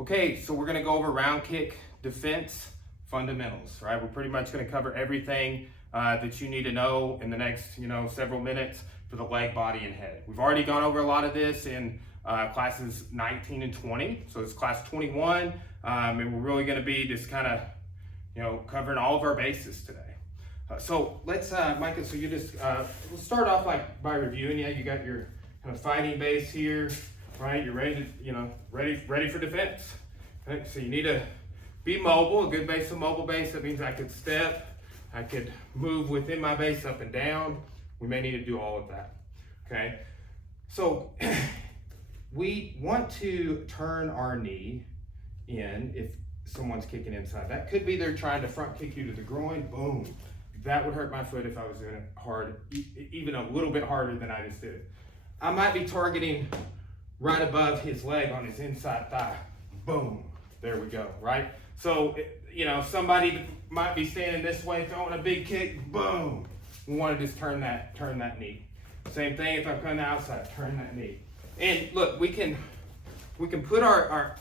Okay, so we're gonna go over round kick defense fundamentals, right? We're pretty much gonna cover everything that you need to know in the next, several minutes for the leg, body, and head. We've already gone over a lot of this in classes 19 and 20. So it's class 21, and we're really gonna be just kind of, covering all of our bases today. So let's, Micah, so you just, we'll start off by reviewing. Yeah, you got your kind of fighting base here, right? You're ready to, ready for defense. Right? So you need to be mobile. A good base, a mobile base. That means I could step, I could move within my base up and down. We may need to do all of that. Okay. So we want to turn our knee in if someone's kicking inside. That could be they're trying to front kick you to the groin. Boom. That would hurt my foot if I was doing it hard, even a little bit harder than I just did. I might be targeting right above his leg on his inside thigh. Boom. There we go, right? So, somebody might be standing this way, throwing a big kick. Boom. We want to just turn that knee. Same thing if I'm coming outside, turn that knee. And look, we can put our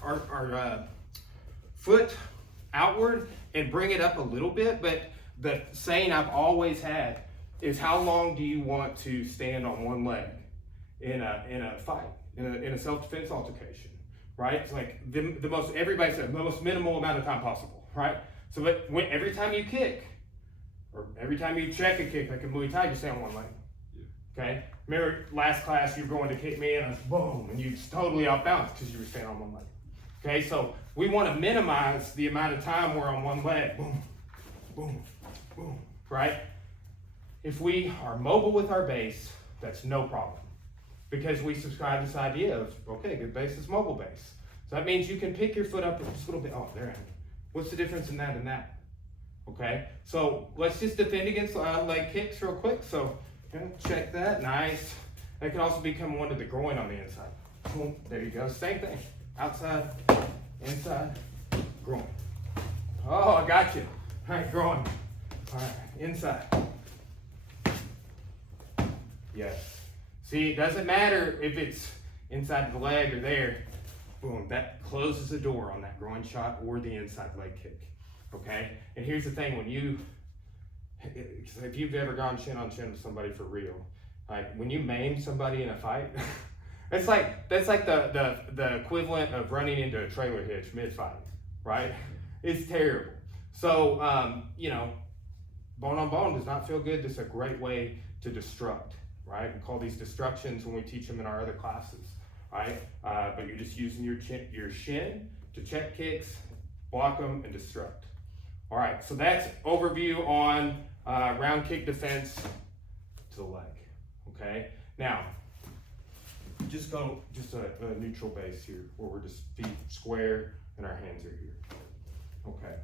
foot outward and bring it up a little bit, but the saying I've always had is, how long do you want to stand on one leg in a fight, in a self-defense altercation, right? It's like the most, everybody said, the most minimal amount of time possible, right? So, but every time you kick, or every time you check a kick, like a Muay Thai, you stay on one leg, okay? Remember last class, you were going to kick me and I was boom, and you just totally off balance because you were staying on one leg, okay? So we want to minimize the amount of time we're on one leg, boom, boom, boom, right? If we are mobile with our base, that's no problem, because we subscribe to this idea of, okay, good base is mobile base. So that means you can pick your foot up just a little bit. Oh, there. What's the difference in that and that? Okay, so let's just defend against leg kicks real quick. So check that, nice. That can also become one to the groin on the inside. Boom, there you go, same thing. Outside, inside, groin. Oh, I got you. All right, groin. All right, inside. Yes. See, it doesn't matter if it's inside the leg or there. Boom, that closes the door on that groin shot or the inside leg kick. Okay? And here's the thing, if you've ever gone chin on chin with somebody for real, like when you maim somebody in a fight, that's like the equivalent of running into a trailer hitch mid-fight, right? It's terrible. So, bone on bone does not feel good. This is a great way to destruct, right? We call these destructions when we teach them in our other classes, right? But you're just using your shin to check kicks, block them, and destruct. All right, so that's overview on round kick defense to the leg, okay? Now, just go a neutral base here, where we're just feet square and our hands are here. Okay,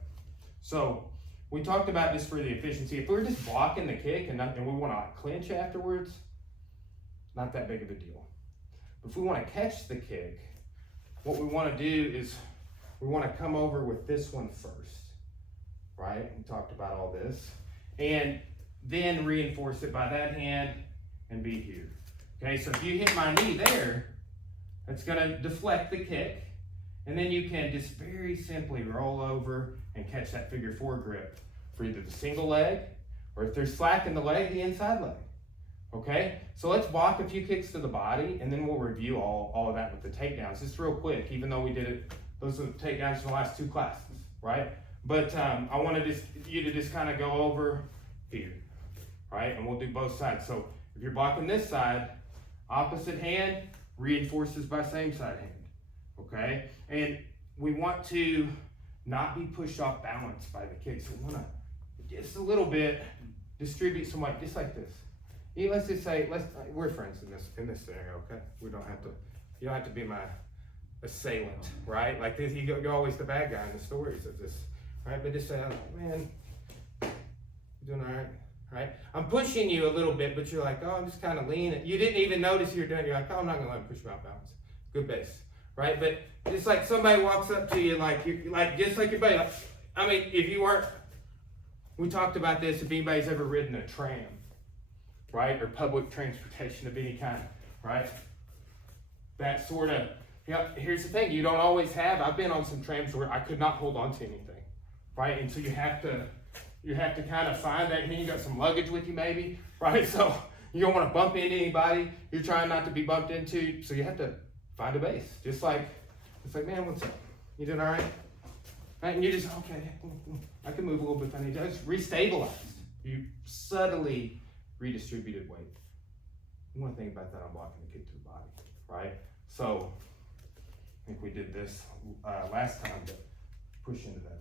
so we talked about this for the efficiency. If we're just blocking the kick and we want to clinch afterwards, not that big of a deal. But if we want to catch the kick, what we want to do is we want to come over with this one first, right? We talked about all this. And then reinforce it by that hand and be here. Okay, so if you hit my knee there, it's going to deflect the kick. And then you can just very simply roll over and catch that figure four grip for either the single leg, or if there's slack in the leg, the inside leg. Okay, so let's block a few kicks to the body, and then we'll review all of that with the takedowns. Just real quick, even though we did it, those are the takedowns in the last two classes, right? But I wanted you to just kind of go over here, right? And we'll do both sides. So if you're blocking this side, opposite hand reinforces by same side hand, okay? And we want to not be pushed off balance by the kick. So we want to just a little bit distribute some weight, just like this. Let's just say, we're friends in this scenario, okay? You don't have to be my assailant, right? Like this, you're always the bad guy in the stories of this, right? But just say, man, you doing all right, right? I'm pushing you a little bit, but you're like, oh, I'm just kind of leaning. You didn't even notice you're doing it. You're like, oh, I'm not gonna let him push me off balance. Good base, right? But it's like somebody walks up to you, just like your buddy. Like, I mean, if you weren't, we talked about this. If anybody's ever ridden a tram, right, or public transportation of any kind, right? That sort of here's the thing, you don't always have, I've been on some trams where I could not hold on to anything, right? And so you have to kind of find that, and then you got some luggage with you maybe, right? So you don't want to bump into anybody, you're trying not to be bumped into, so you have to find a base. Just like, it's like, man, what's up? You doing all right? Right? And you just, okay, I can move a little bit if I need to. Just restabilized. You subtly redistributed weight. You want to think about that on blocking the kick to the body, right? So, I think we did this last time, but push into that.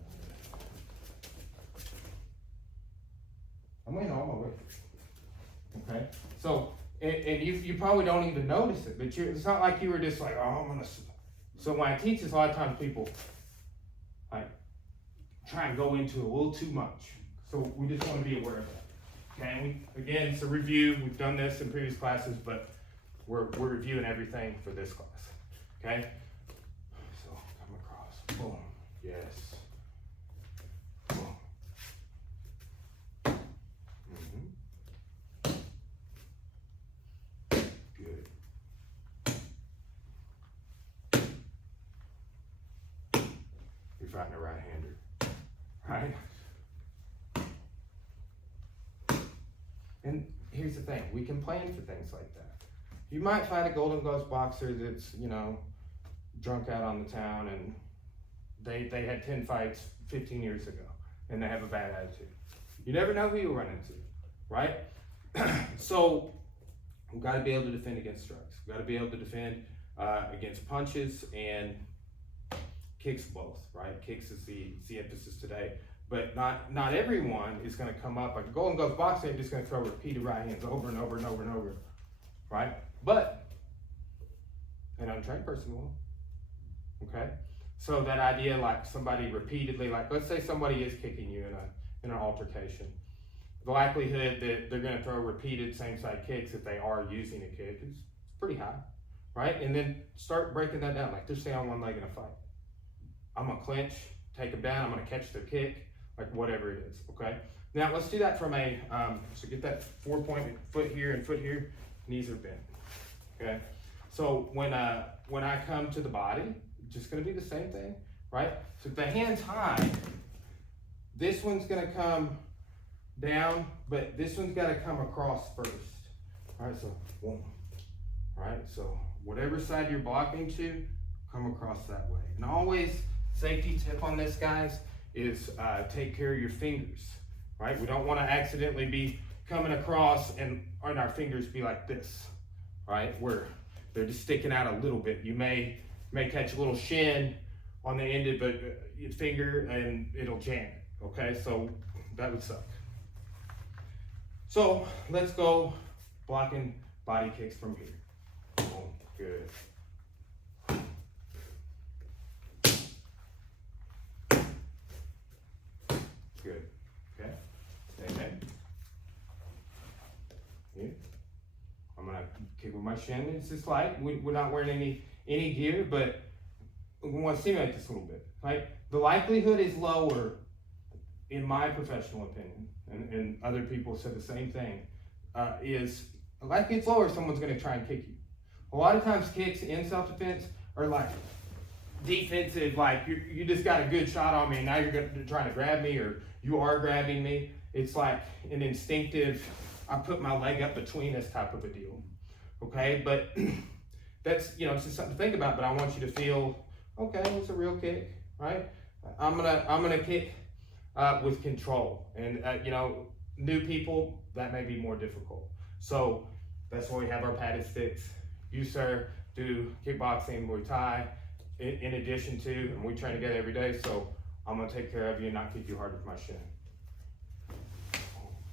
I'm waiting all my way. Okay? So, and you probably don't even notice it, but it's not like you were just like, oh, I'm going to. So when I teach this, a lot of times people like try and go into a little too much. So we just want to be aware of that. Okay? And again, it's a review. We've done this in previous classes, but we're reviewing everything for this class. Okay? So come across. Boom. Yes. Boom. Good. You're fighting a right-hander, right? And here's the thing, we can plan for things like that. You might find a Golden Gloves boxer that's, drunk out on the town and they had 10 fights 15 years ago and they have a bad attitude. You never know who you'll run into, right? So we've got to be able to defend against strikes. We've got to be able to defend against punches and kicks both, right? Kicks is the emphasis today. But not everyone is going to come up like a Golden Gloves boxer and just going to throw repeated right hands over and over and over and over, right? But an untrained person will, okay? So that idea, like somebody repeatedly, like let's say somebody is kicking you in an altercation, the likelihood that they're going to throw repeated same side kicks if they are using a kick is pretty high, right? And then start breaking that down, like they're staying on one leg in a fight. I'm going to clinch, take them down, I'm going to catch their kick, like whatever it is, okay? Now let's do that from so get that 4-point foot here and foot here, knees are bent, okay? So when I come to the body, just gonna be the same thing, right? So if the hand's high, this one's gonna come down, but this one's gotta come across first. All right, so boom. All right, so whatever side you're blocking to, come across that way. And always, safety tip on this, guys, is take care of your fingers, right? We don't wanna accidentally be coming across and our fingers be like this, right? Where they're just sticking out a little bit. You may catch a little shin on the end of your finger and it'll jam it, okay? So that would suck. So let's go blocking body kicks from here. Boom, good. Good, okay? Stay back. Here. I'm gonna kick with my shin. It's just light. We're not wearing any gear, but we want to simulate this a little bit, right? The likelihood is lower, in my professional opinion, and other people said the same thing, is the likelihood it's lower someone's going to try and kick you. A lot of times kicks in self-defense are like defensive, like you just got a good shot on me and now you're trying to grab me or you are grabbing me. It's like an instinctive, I put my leg up between us type of a deal, okay? But that's, it's just something to think about, but I want you to feel, okay, it's a real kick, right? I'm gonna kick with control, and new people, that may be more difficult. So that's why we have our padded sticks. You, sir, do kickboxing, Muay Thai, in addition to, and we train together every day, so I'm gonna take care of you and not kick you hard with my shin.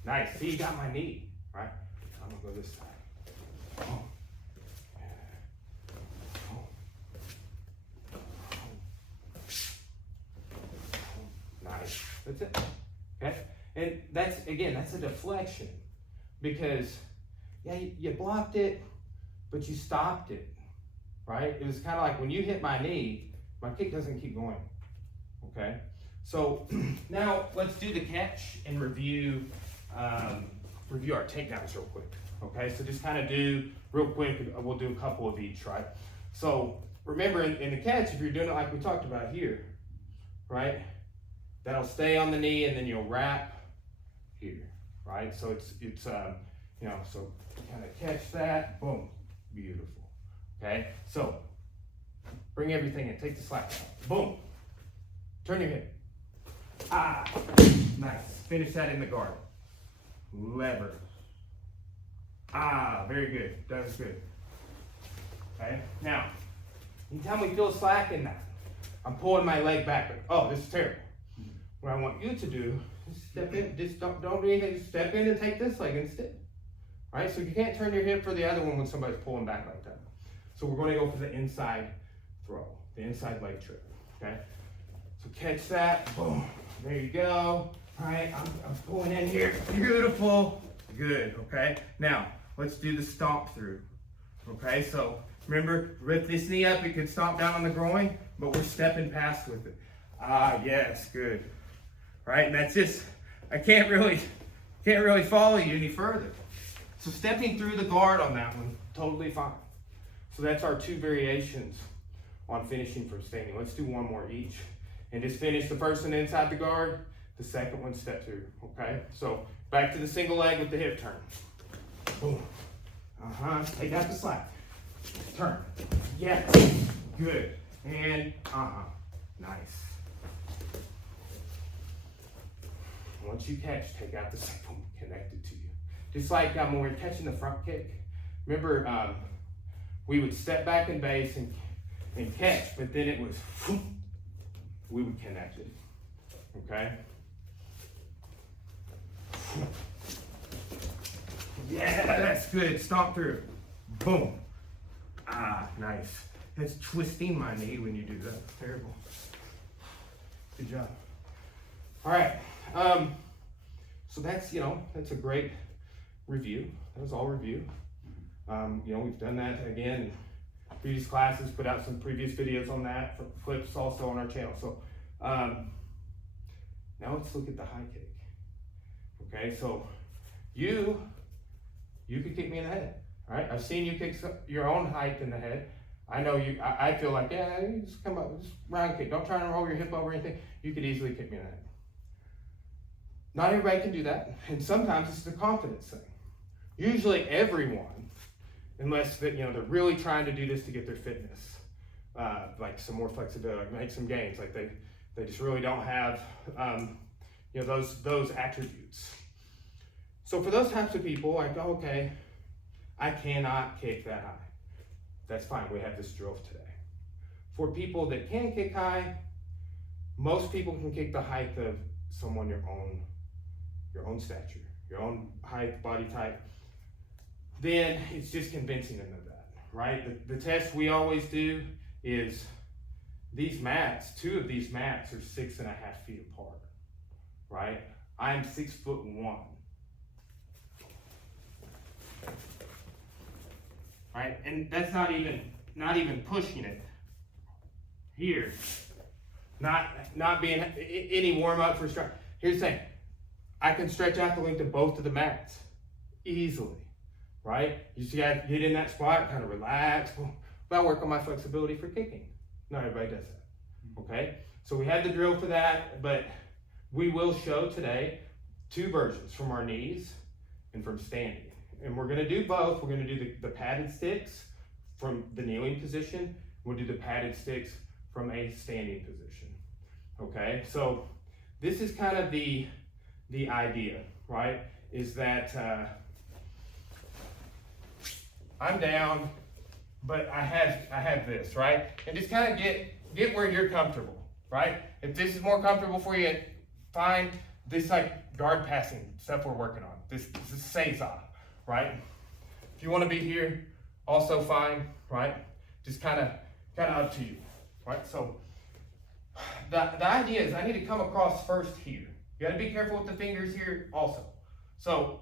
Nice, see, you got my knee, right? I'm gonna go this side. Oh. Nice, that's it, okay? And that's a deflection because, yeah, you blocked it, but you stopped it, right? It was kind of like when you hit my knee, my kick doesn't keep going, okay? So now let's do the catch and review our takedowns real quick, okay? So just kind of do real quick, we'll do a couple of each, right? So remember in the catch, if you're doing it like we talked about here, right? That'll stay on the knee and then you'll wrap here, right? So it's you know, so kind of catch that, boom, beautiful, okay? So bring everything in, take the slack out, boom, turn your hip, nice, finish that in the guard, lever, very good, that was good, okay? Now, anytime we feel slack in that, I'm pulling my leg backward. Oh, this is terrible. What I want you to do is step in, just don't do anything, just step in and take this leg instead. All right, so you can't turn your hip for the other one when somebody's pulling back like that. So we're going to go for the inside throw, the inside leg trip, okay? So catch that, boom, there you go. All right, I'm pulling in here, beautiful, good, okay? Now, let's do the stomp through, okay? So remember, lift this knee up, it could stomp down on the groin, but we're stepping past with it. Yes, good. Right, and that's just, I can't really follow you any further. So stepping through the guard on that one, totally fine. So that's our 2 variations on finishing from standing. Let's do one more each. And just finish the first one inside the guard, the second one step through, okay? So back to the single leg with the hip turn. Boom. Take out the slack. Turn. Yes. Good. And nice. Once you catch, take out the second one connected to you. Just like when we were catching the front kick. Remember, we would step back in base and catch, but then it was, we would connect it, okay? Yeah, that's good, stomp through, boom. Nice. It's twisting my knee when you do that, it's terrible. Good job. All right, so that's, that's a great review. That was all review. We've done that again in previous classes, put out some previous videos on that, clips also on our channel. So now let's look at the high kick. Okay, so you could kick me in the head. All right, I've seen you kick your own height in the head. I know you, I feel like, yeah, you just come up, just round kick. Don't try to roll your hip over or anything. You could easily kick me in the head. Not everybody can do that, and sometimes it's a confidence thing. Usually everyone, unless they're really trying to do this to get their fitness, like some more flexibility, like make some gains, like they just really don't have those attributes. So for those types of people, like, oh, okay, I cannot kick that high. That's fine, we have this drill today. For people that can kick high, most people can kick the height of someone your own stature, your own height, body type. Then it's just convincing them of that, right? The test we always do is these mats, 2 of these mats are 6.5 feet apart, right? I'm 6'1". Right, and that's not even pushing it here. Not being any warm up for stretch. Here's the thing, I can stretch out the length of both of the mats easily, right? You just gotta get in that spot, kind of relax. But I work on my flexibility for kicking. Not everybody does that, okay? So we had the drill for that, but we will show today 2 versions from our knees and from standing. And we're gonna do both. We're gonna do the padded sticks from the kneeling position. We'll do the padded sticks from a standing position, okay? So this is kind of the idea, right? Is that I'm down, but I have this, right? And just kind of get where you're comfortable, right? If this is more comfortable for you, fine. This like guard passing stuff we're working on. This is Seiza, right? If you want to be here, also fine, right? Just kind of up to you, right? So the idea is I need to come across first here. You got to be careful with the fingers here also. So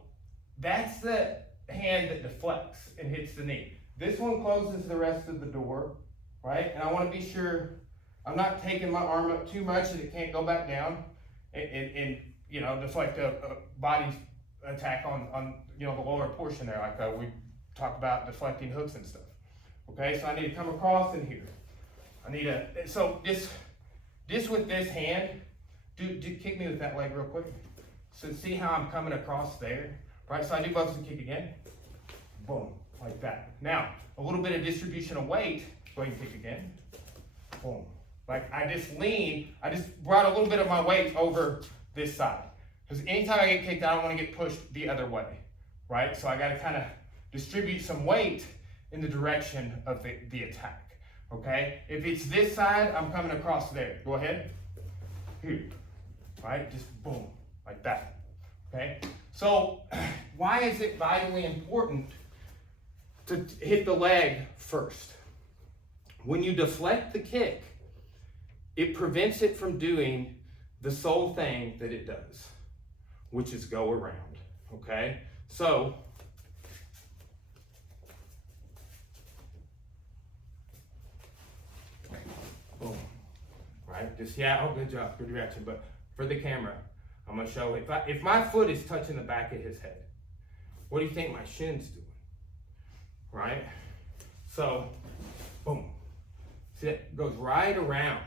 that's the hand that deflects and hits the knee. This one closes the rest of the door, right? And I want to be sure I'm not taking my arm up too much that it can't go back down and deflect a body attack on the lower portion there, like we talk about deflecting hooks and stuff, Okay, so I need to come across in here. I need to, so this with this hand, do kick me with that leg real quick. So see how I'm coming across there, right? So I do both and kick again, boom, like that. Now, a little bit of distribution of weight, go ahead and kick again, boom. Like I just brought a little bit of my weight over this side. Because anytime I get kicked, I don't want to get pushed the other way, right? So I got to kind of distribute some weight in the direction of the attack, okay? If it's this side, I'm coming across there. Go ahead. Here, right? Just boom, like that, okay? So why is it vitally important to hit the leg first? When you deflect the kick, it prevents it from doing the sole thing that it does, which is go around, okay? So, boom, right? Just, yeah, oh, good job, good reaction. But for the camera, I'm gonna show, if my foot is touching the back of his head, what do you think my shin's doing, right? So, boom, see, it goes right around.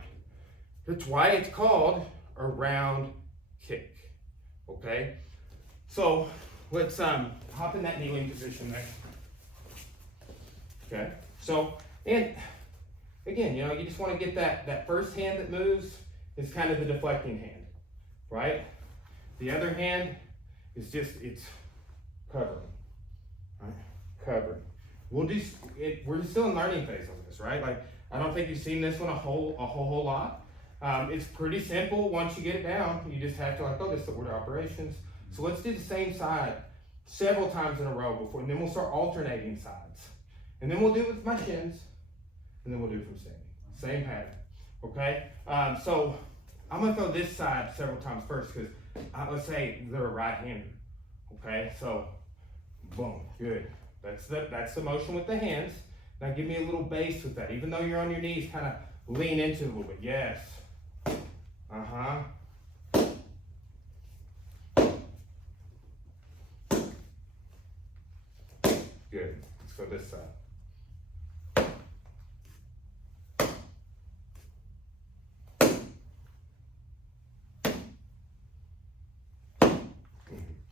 That's why it's called a round kick, okay? So let's hop in that kneeling position there. Okay, so, and again, you know, you just want to get that first hand that moves is kind of the deflecting hand, right? The other hand is just, it's covering, right? Covering. We're still in learning phase on this, right? Like, I don't think you've seen this one a whole lot. It's pretty simple once you get it down. You just have to like, oh, this is the order of operations. So let's do the same side several times in a row before, and then we'll start alternating sides. And then we'll do it with my shins, and then we'll do it from standing. Same pattern, okay? So I'm gonna throw this side several times first because let's say they're a right-hander, okay? So boom, good. That's the motion with the hands. Now give me a little base with that. Even though you're on your knees, kind of lean into it a little bit. Yes. Uh-huh. Good. Let's go this side.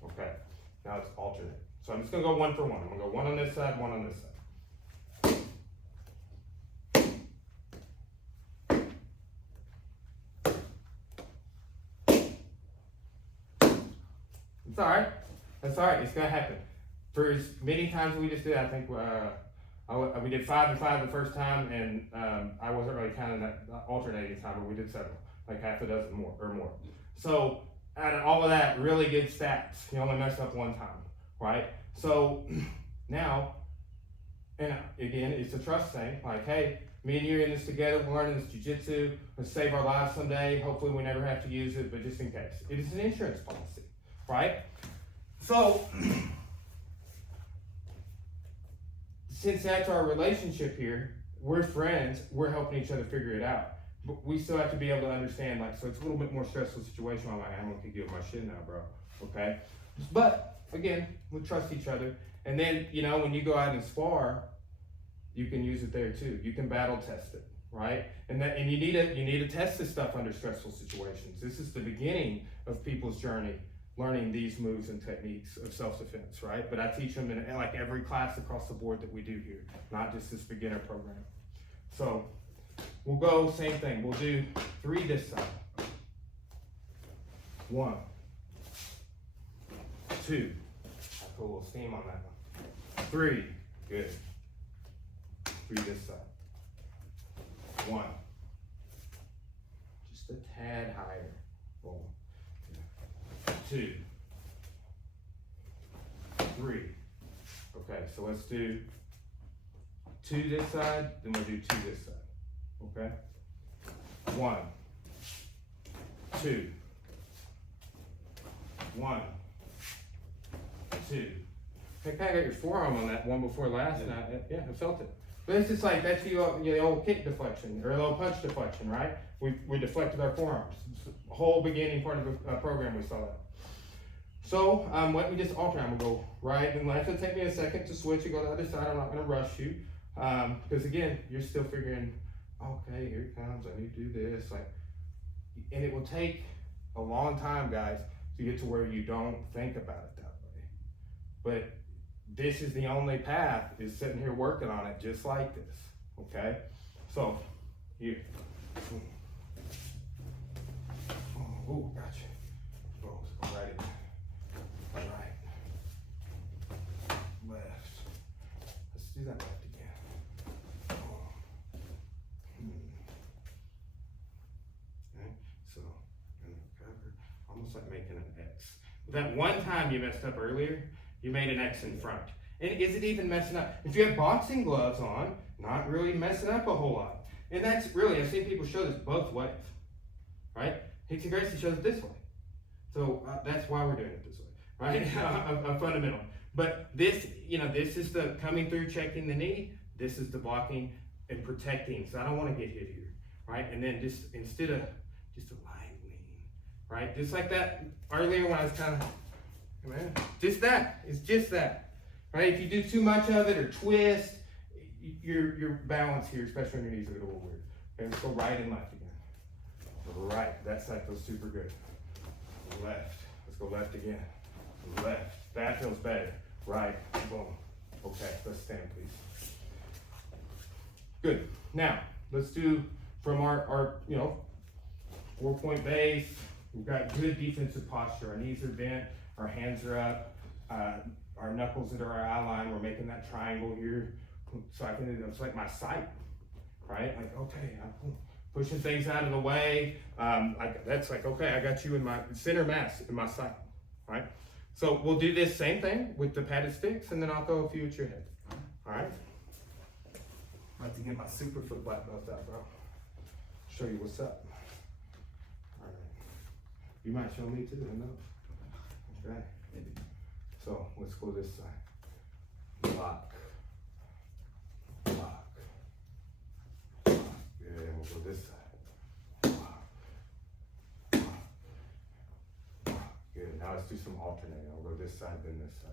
Okay. Now it's alternate. So I'm just gonna go one for one. I'm gonna go one on this side, one on this side. It's all right. That's all right. It's gonna happen. For as many times we just did, I think we did 5 and 5 the first time, and I wasn't really counting that alternating time, but we did several, like half a dozen more or more. So out of all of that, really good stats. You only messed up one time, right? So now, and again, it's a trust thing. Like, hey, me and you are in this together. We're learning this jiu-jitsu. Let's save our lives someday. Hopefully, we never have to use it, but just in case, it is an insurance policy. Right? So, since that's our relationship here, we're friends, we're helping each other figure it out. But we still have to be able to understand, like, so it's a little bit more stressful situation. I'm like, I'm gonna kick you with my shit now, bro. Okay? But, again, we trust each other. And then, you know, when you go out and spar, you can use it there too. You can battle test it, right? And you need to test this stuff under stressful situations. This is the beginning of people's journey, learning these moves and techniques of self-defense, right? But I teach them in like every class across the board that we do here, not just this beginner program. So we'll go same thing. We'll do 3 this side. 1, 2. I put a little steam on that one. 3, good. 3 this side. 1. Just a tad higher. Boom. 2, 3. Okay, so let's do 2 this side, then we'll do 2 this side. Okay? 1, 2, 1, 2. I kind of got your forearm on that one before last, and I felt it. But it's just like, that's the old kick deflection, or the old punch deflection, right? We deflected our forearms. It's the whole beginning part of the program we saw that. So let me just alternate. I'm gonna go right and left. It'll take me a second to switch and go to the other side. I'm not gonna rush you. Because again, you're still figuring, okay, here it comes, I need to do this. Like, and it will take a long time, guys, to get to where you don't think about it that way. But this is the only path, is sitting here working on it just like this, okay? So, here. Oh, gotcha. Oh, right in. Right. Left. Let's do that left again. Okay, so, and cover, almost like making an X. That one time you messed up earlier, you made an X in front. And is it even messing up? If you have boxing gloves on, not really messing up a whole lot. And that's really, I've seen people show this both ways, right? Hicksy Gracie shows it this way. So that's why we're doing it this way, right? a fundamental. But this, this is the coming through, checking the knee. This is the blocking and protecting. So I don't want to get hit here, right? And then just, instead of just a light lean, right? Just like that earlier when I was kind of, just that. It's just that, right? If you do too much of it or twist, your balance here, especially on your knees, will get a little weird. Okay, let's go right and left again. Right, that side feels super good. Left, let's go left again. Left, that feels better. Right, boom. Okay, let's stand, please. Good. Now, let's do from our 4-point base. We've got good defensive posture. Our knees are bent, our hands are up, our knuckles that are our eye line. We're making that triangle here. So it's like my sight, right? Like, okay, I'm pushing things out of the way. That's like, okay, I got you in my center mass in my sight, right? So we'll do this same thing with the padded sticks, and then I'll throw a few at your head, all right? I'm about to get my super foot black belt out, bro. Show you what's up. All right. You might show me too, who knows? Okay. So let's go this side. Block. Block. Block. Yeah, we'll go this side. Block. Block. Block. Good. Now let's do some alternating. I'll go this side, then this side.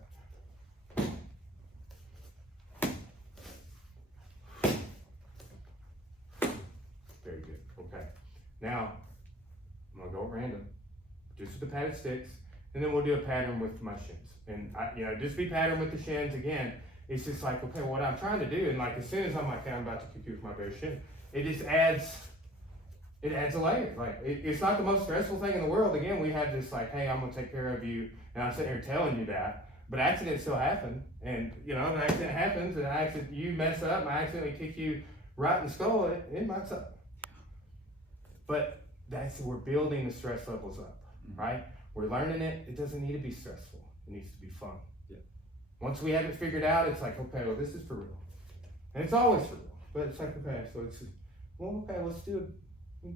Very good. Okay. Now, I'm going to go at random, just with the padded sticks, and then we'll do a pattern with my shins. And just be pattern with the shins again. It's just like, okay, what I'm trying to do, and like as soon as I'm like, I'm about to kick you with my bare shin, it just adds a layer. Like it's not the most stressful thing in the world. Again, we have this like, hey, I'm gonna take care of you, and I'm sitting here telling you that, but accidents still happen, and an accident happens, and you mess up, and I accidentally kick you right in the skull, it might suck. But we're building the stress levels up, right? We're learning it. It doesn't need to be stressful. It needs to be fun. Yeah. Once we have it figured out, it's like, okay, well, this is for real. And it's always for real. But it's like, okay, so it's, well, okay, let's do it.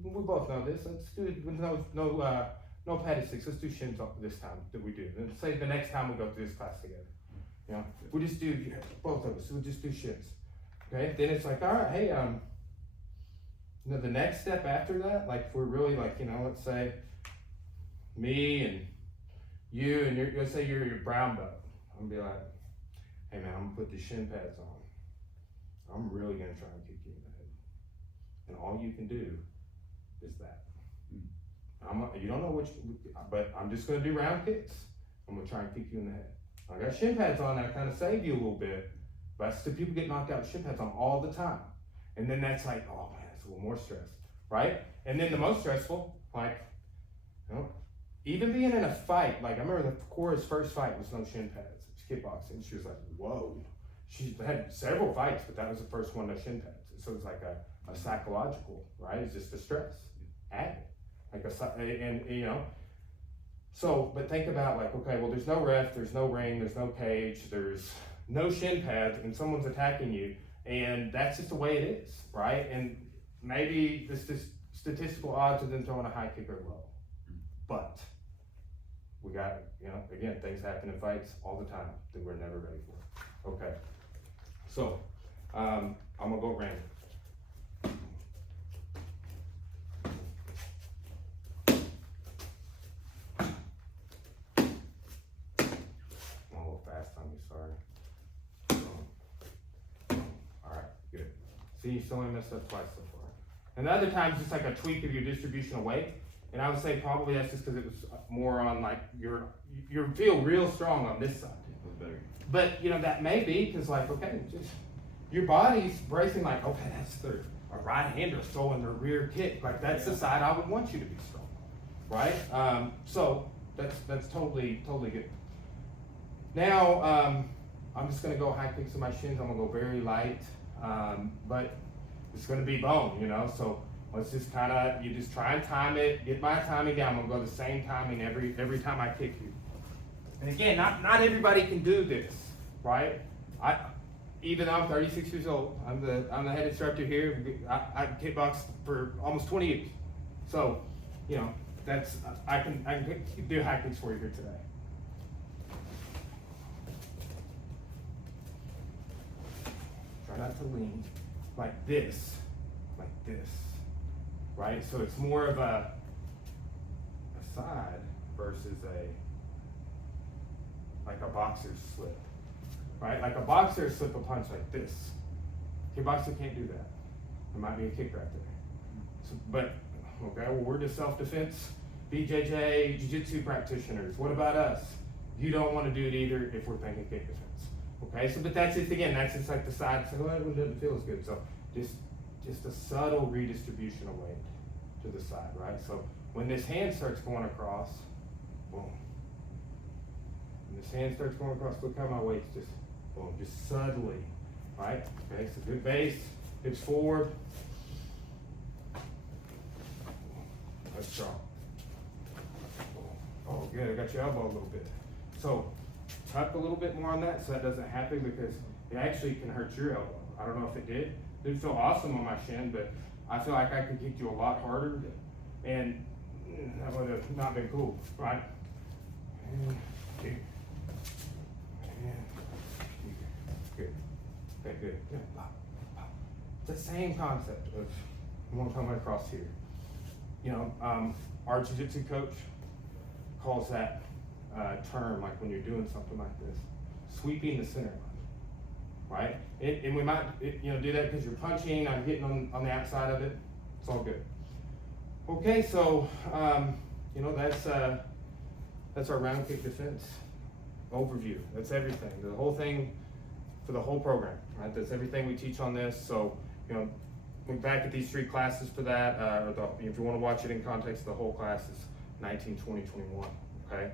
We both know this. Let's do it with no padded sticks. Let's do shins this time that we do. And say the next time we go through this class together. We just do, both of us, we'll just do shins. Okay, then it's like, all right, hey, the next step after that, like if we're really like, let's say me and you and let's say you're your brown belt. I'm gonna be like, hey man, I'm gonna put the shin pads on. I'm really gonna try and kick you in the head. And all you can do is that. You don't know which, but I'm just gonna do round kicks. I'm gonna try and kick you in the head. I got shin pads on that kind of save you a little bit, but still people get knocked out with shin pads on all the time. And then that's like, oh man, it's a little more stress, right? And then the most stressful, like, even being in a fight, like I remember Cora's first fight was no shin pads. It was kickboxing. She was like, whoa. She had several fights, but that was the first one, no shin pads. So it's like a psychological, right? It's just the stress added. So, but think about like, okay, well, there's no ref, there's no ring, there's no cage, there's no shin pads, and someone's attacking you, and that's just the way it is, right? And maybe this statistical odds of them throwing a high kick are low, but we got, again, things happen in fights all the time that we're never ready for. Okay, so I'm gonna go random. I'm a little fast on you, sorry. All right, See, you still only messed up twice so far. And other times, it's like a tweak of your distribution of weight. And I would say probably that's just because it was more on like you feel real strong on this side. Better. But you know that may be because like okay, just your body's bracing like okay, that's a right hander throwing the rear kick, like that's the side I would want you to be strong, right? So that's totally good. Now I'm just gonna go high kicks to my shins. I'm gonna go very light, but it's gonna be bone, you know. So let's just you just try and time it. Get my timing down. I'm gonna go the same timing every time I kick you. And again, not everybody can do this, right? Even though I'm 36 years old, I'm the head instructor here. I kickboxed for almost 20 years, so you know I can do high kicks for you here today. Try not to lean like this, right? So it's more of a side versus like a boxer's slip, right? Like a boxer slip a punch like this. Kickboxer can't do that. There might be a kick right there. So, but, okay, well we're just self-defense, BJJ, jiu-jitsu practitioners. What about us? You don't want to do it either if we're thinking kick defense. Okay, so but that's just like the side, so well, it doesn't feel as good. So just a subtle redistribution of weight to the side, right? So when this hand starts going across, boom. When this hand starts going across, look how my weight's just, boom, just subtly, right? Okay, so good base, hips forward. That's strong. Oh, good, I got your elbow a little bit. So tuck a little bit more on that so that doesn't happen because it actually can hurt your elbow. I don't know if it did. It didn't feel awesome on my shin, but I feel like I could kick you a lot harder and that would have not been cool, right? Good. Good. Okay, good. It's the same concept of I'm gonna come across here. You know, our jiu-jitsu coach calls that term, like when you're doing something like this, sweeping the center line, right? And we might, do that because you're punching, I'm hitting on the outside of it. It's all good. Okay, so that's our round kick defense overview. That's everything. The whole thing for the whole program, right? That's everything we teach on this. So look back at these 3 classes for that, if you want to watch it in context, the whole class is 19, 20, 21. Okay.